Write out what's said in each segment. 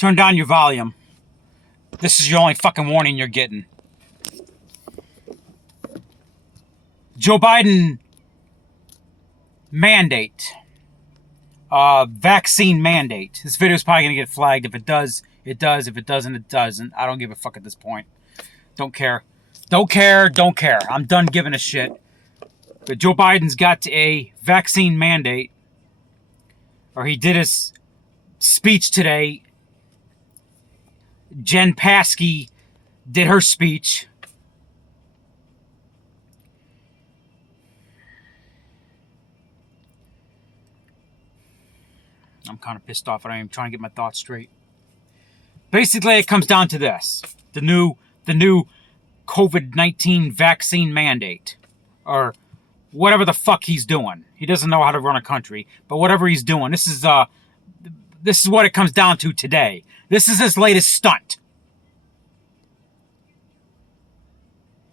Turn down your volume. This is your only fucking warning you're getting. Joe Biden mandate. Vaccine mandate. This video is probably going to get flagged. If it does, it does. If it doesn't, it doesn't. I don't give a fuck at this point. Don't care. Don't care. Don't care. I'm done giving a shit. But Joe Biden's got a vaccine mandate. Or he did his speech today. Jen Psaki did her speech. I'm kind of pissed off. I'm trying to get my thoughts straight. Basically, it comes down to this. The new COVID-19 vaccine mandate. Or whatever the fuck he's doing. He doesn't know how to run a country. But whatever he's doing, this is what it comes down to today. This is his latest stunt.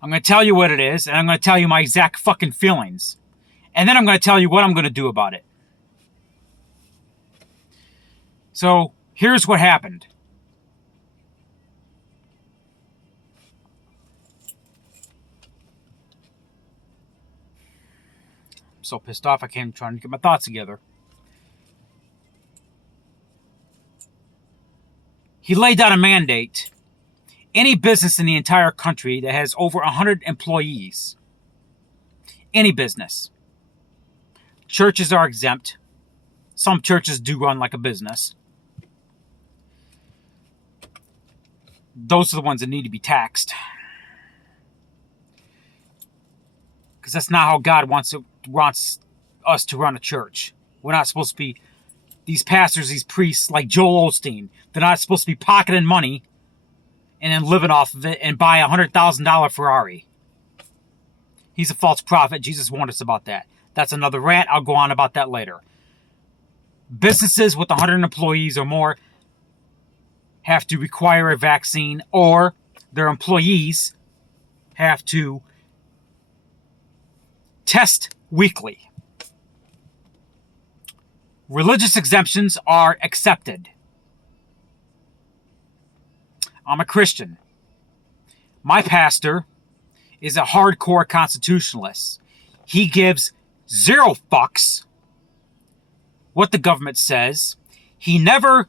I'm going to tell you what it is, and I'm going to tell you my exact fucking feelings. And then I'm going to tell you what I'm going to do about it. So, here's what happened. I'm so pissed off I can't try to get my thoughts together. He laid down a mandate. Any business in the entire country that has over 100 employees, any business. Churches are exempt. Some churches do run like a business. Those are the ones that need to be taxed. Because that's not how God wants us to run a church. We're not supposed to be, these pastors, these priests, like Joel Osteen, they're not supposed to be pocketing money and then living off of it and buy a $100,000 Ferrari. He's a false prophet. Jesus warned us about that. That's another rant. I'll go on about that later. Businesses with 100 employees or more have to require a vaccine, or their employees have to test weekly. Religious exemptions are accepted. I'm a Christian. My pastor is a hardcore constitutionalist. He gives zero fucks what the government says. He never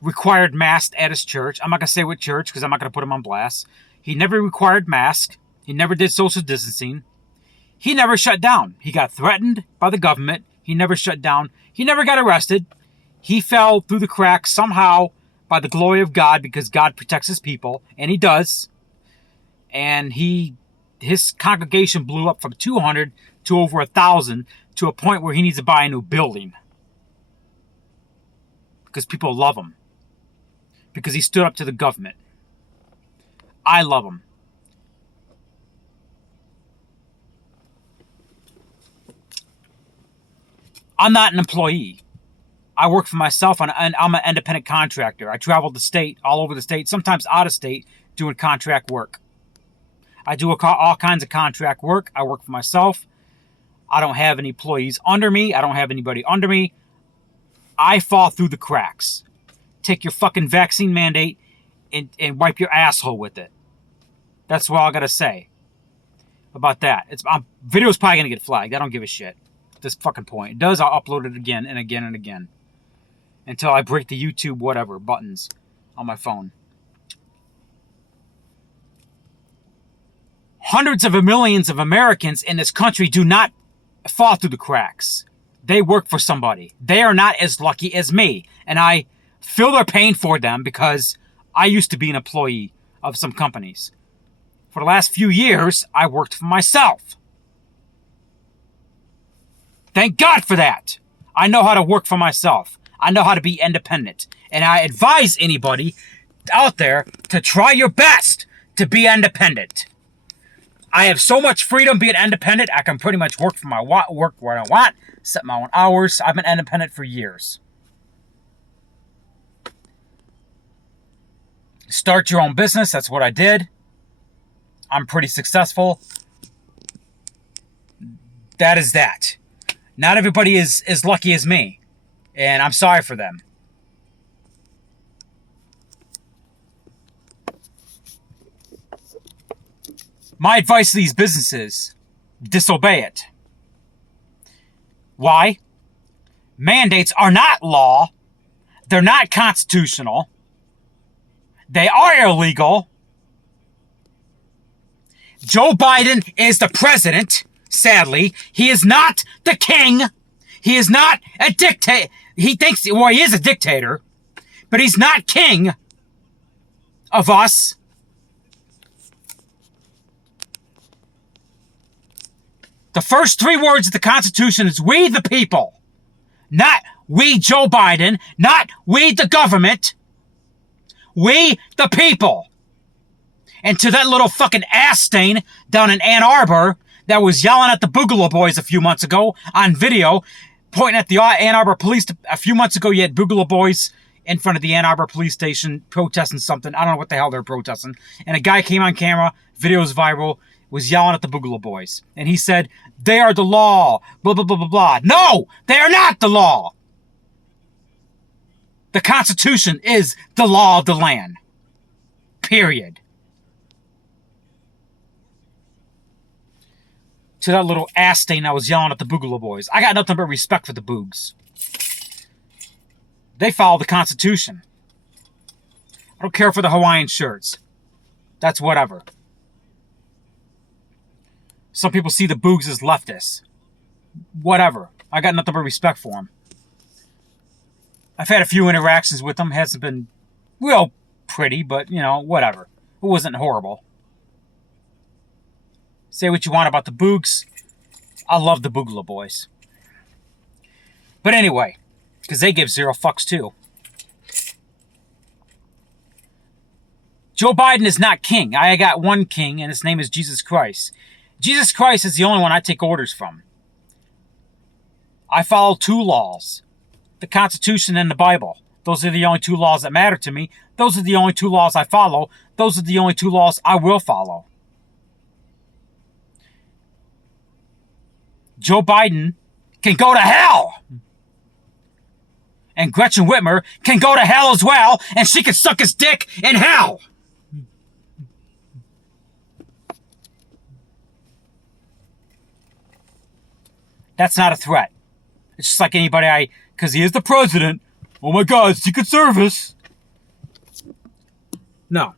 required masks at his church. I'm not going to say what church because I'm not going to put him on blast. He never required masks. He never did social distancing. He never shut down. He got threatened by the government. He never shut down. He never got arrested. He fell through the cracks somehow by the glory of God, because God protects his people, and he does. And his congregation blew up from 200 to over 1,000 to a point where he needs to buy a new building. Because people love him. Because he stood up to the government. I love him. I'm not an employee. I work for myself, and I'm an independent contractor. I travel the state, all over the state, sometimes out of state, doing contract work. I do all kinds of contract work. I work for myself. I don't have any employees under me. I don't have anybody under me. I fall through the cracks. Take your fucking vaccine mandate and wipe your asshole with it. That's what I gotta say about that. Video's probably gonna get flagged. I don't give a shit at this fucking point. It does, I'll upload it again and again and again. Until I break the YouTube whatever buttons on my phone. Hundreds of millions of Americans in this country do not fall through the cracks. They work for somebody. They are not as lucky as me. And I feel their pain for them because I used to be an employee of some companies. For the last few years, I worked for myself. Thank God for that. I know how to work for myself. I know how to be independent. And I advise anybody out there to try your best to be independent. I have so much freedom being independent, I can pretty much work work where I want, set my own hours. I've been independent for years. Start your own business, that's what I did. I'm pretty successful. That is that. Not everybody is as lucky as me. And I'm sorry for them. My advice to these businesses, disobey it. Why? Mandates are not law. They're not constitutional. They are illegal. Joe Biden is the president, sadly. He is not the king. He is not a dictator. He thinks, well, he is a dictator, but he's not king of us. The first 3 words of the Constitution is we the people. Not we Joe Biden, not we the government. We the people. And to that little fucking ass stain down in Ann Arbor that was yelling at the Boogaloo Boys a few months ago on video, pointing at the Ann Arbor police. A few months ago, you had Boogaloo Boys in front of the Ann Arbor police station protesting something. I don't know what the hell they're protesting. And a guy came on camera, video's viral, was yelling at the Boogaloo Boys. And he said, they are the law, blah, blah, blah, blah, blah. No, they are not the law. The Constitution is the law of the land. Period. To that little ass stain that was yelling at the Boogaloo Boys. I got nothing but respect for the Boogs. They follow the Constitution. I don't care for the Hawaiian shirts. That's whatever. Some people see the Boogs as leftists. Whatever. I got nothing but respect for them. I've had a few interactions with them. Hasn't been real pretty, but, you know, whatever. It wasn't horrible. Say what you want about the Boogs. I love the Boogaloo Boys. But anyway, because they give 0 fucks too. Joe Biden is not king. I got one king, and his name is Jesus Christ. Jesus Christ is the only one I take orders from. I follow 2 laws. The Constitution and the Bible. Those are the only 2 laws that matter to me. Those are the only 2 laws I follow. Those are the only 2 laws I will follow. Joe Biden can go to hell. And Gretchen Whitmer can go to hell as well, and she can suck his dick in hell. That's not a threat. It's just like anybody because he is the president. Oh my God, Secret Service. No.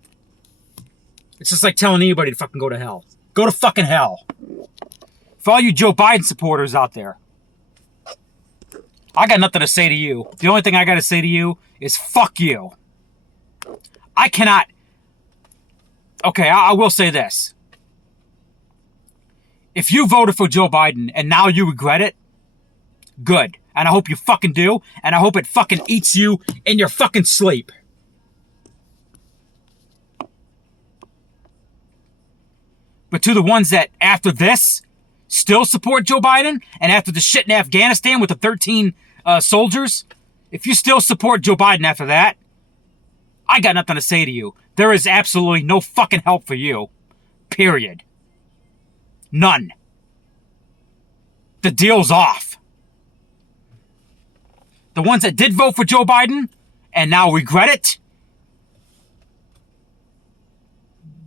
It's just like telling anybody to fucking go to hell. Go to fucking hell. For all you Joe Biden supporters out there, I got nothing to say to you. The only thing I got to say to you is fuck you. I cannot... Okay, I will say this. If you voted for Joe Biden and now you regret it, good. And I hope you fucking do. And I hope it fucking eats you in your fucking sleep. But to the ones that, after this, still support Joe Biden, and after the shit in Afghanistan with the 13 soldiers, if you still support Joe Biden after that, I got nothing to say to you. There is absolutely no fucking help for you. Period. None. The deal's off. The ones that did vote for Joe Biden and now regret it,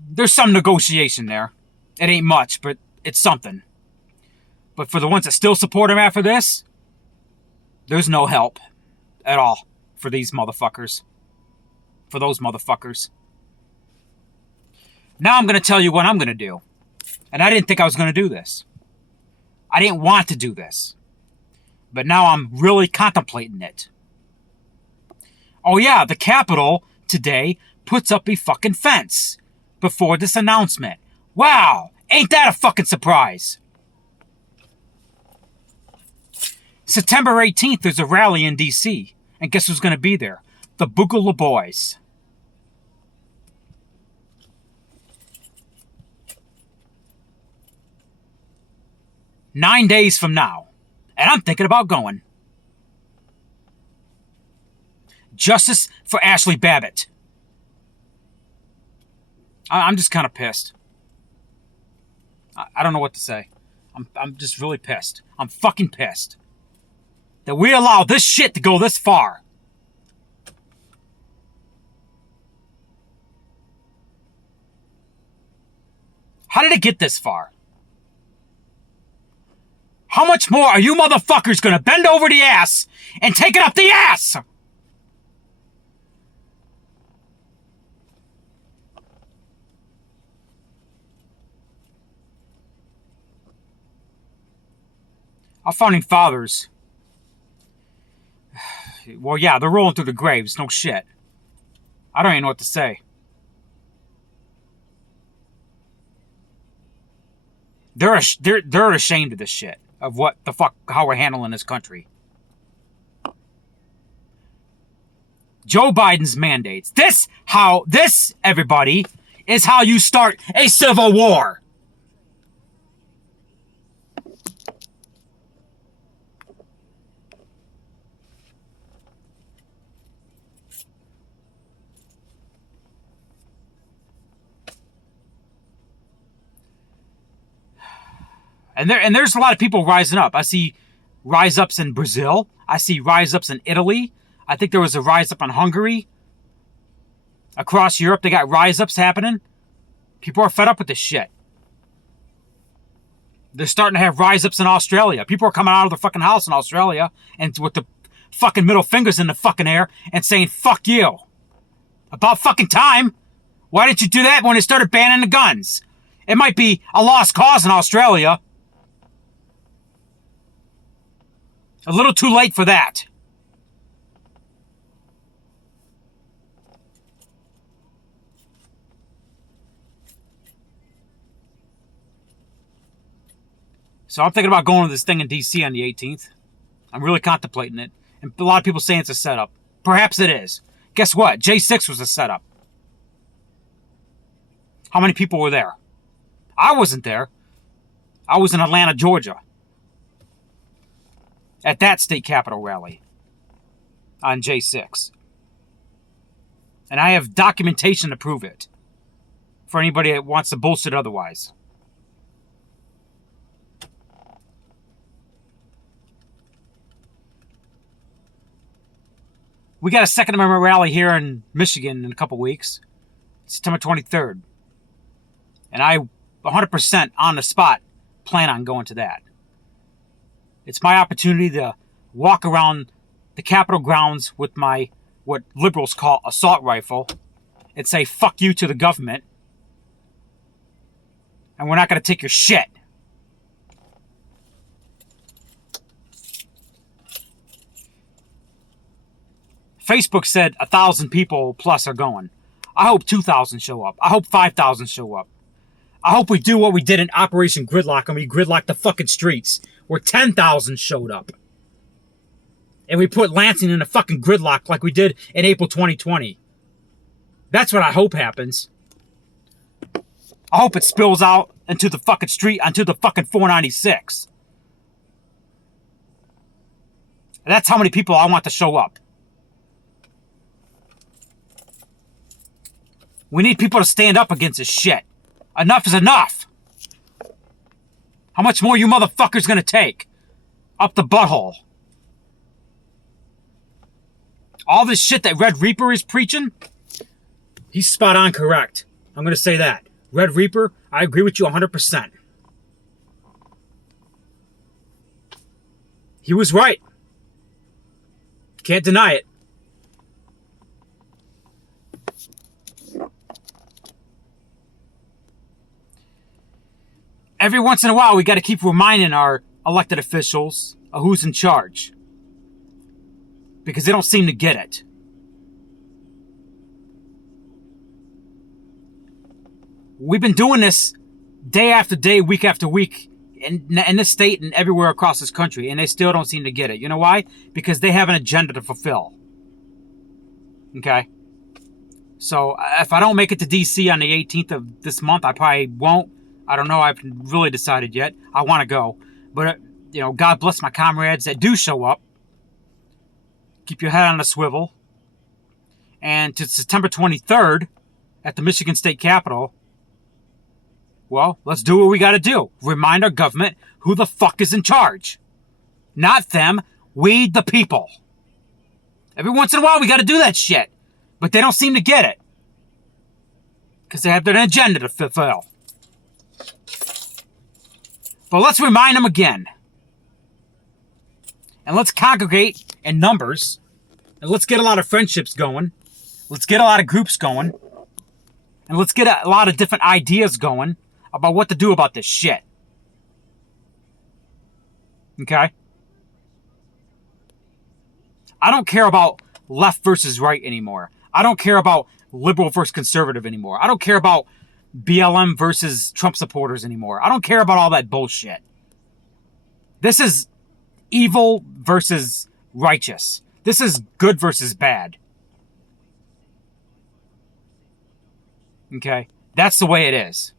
there's some negotiation there. It ain't much, but it's something. But for the ones that still support him after this, there's no help at all for these motherfuckers. For those motherfuckers. Now I'm going to tell you what I'm going to do. And I didn't think I was going to do this. I didn't want to do this. But now I'm really contemplating it. Oh yeah, the Capitol today puts up a fucking fence before this announcement. Wow, ain't that a fucking surprise? September 18th, there's a rally in D.C. And guess who's going to be there? The Boogaloo Boys. Nine days from now. And I'm thinking about going. Justice for Ashley Babbitt. I'm just kind of pissed. I don't know what to say. I'm just really pissed. I'm fucking pissed. That we allow this shit to go this far. How did it get this far? How much more are you motherfuckers gonna bend over the ass and take it up the ass? Our founding fathers, well, yeah, they're rolling through the graves. No shit. I don't even know what to say. They're ashamed of this shit, of what the fuck, how we're handling this country. Joe Biden's mandates. This, everybody, is how you start a civil war. And there's a lot of people rising up. I see rise-ups in Brazil. I see rise-ups in Italy. I think there was a rise-up in Hungary. Across Europe, they got rise-ups happening. People are fed up with this shit. They're starting to have rise-ups in Australia. People are coming out of their fucking house in Australia and with the fucking middle fingers in the fucking air and saying, fuck you. About fucking time. Why didn't you do that when they started banning the guns? It might be a lost cause in Australia. A little too late for that. So I'm thinking about going to this thing in D.C. on the 18th. I'm really contemplating it. And a lot of people saying it's a setup. Perhaps it is. Guess what? J6 was a setup. How many people were there? I wasn't there. I was in Atlanta, Georgia. At that state capitol rally. On J6. And I have documentation to prove it. For anybody that wants to bullshit otherwise. We got a Second Amendment rally here in Michigan in a couple weeks. September 23rd. And I 100% on the spot plan on going to that. It's my opportunity to walk around the Capitol grounds with my, what liberals call assault rifle, and say, fuck you to the government. And we're not going to take your shit. Facebook said 1,000 people plus are going. I hope 2,000 show up. I hope 5,000 show up. I hope we do what we did in Operation Gridlock and we gridlocked the fucking streets where 10,000 showed up. And we put Lansing in a fucking gridlock like we did in April 2020. That's what I hope happens. I hope it spills out into the fucking street, onto the fucking 496. That's how many people I want to show up. We need people to stand up against this shit. Enough is enough. How much more you motherfuckers gonna take? Up the butthole. All this shit that Red Reaper is preaching, he's spot on correct. I'm gonna say that. Red Reaper, I agree with you 100%. He was right. Can't deny it. Every once in a while, we got to keep reminding our elected officials of who's in charge. Because they don't seem to get it. We've been doing this day after day, week after week, in this state and everywhere across this country, and they still don't seem to get it. You know why? Because they have an agenda to fulfill. Okay? So, if I don't make it to D.C. on the 18th of this month, I probably won't. I don't know. I haven't really decided yet. I want to go. But, God bless my comrades that do show up. Keep your head on a swivel. And to September 23rd at the Michigan State Capitol, well, let's do what we got to do. Remind our government who the fuck is in charge. Not them. We the people. Every once in a while, we got to do that shit. But they don't seem to get it. Because they have their agenda to fulfill. But let's remind them again. And let's congregate in numbers. And let's get a lot of friendships going. Let's get a lot of groups going. And let's get a lot of different ideas going about what to do about this shit. Okay? I don't care about left versus right anymore. I don't care about liberal versus conservative anymore. I don't care about BLM versus Trump supporters anymore. I don't care about all that bullshit. This is evil versus righteous. This is good versus bad. Okay? That's the way it is.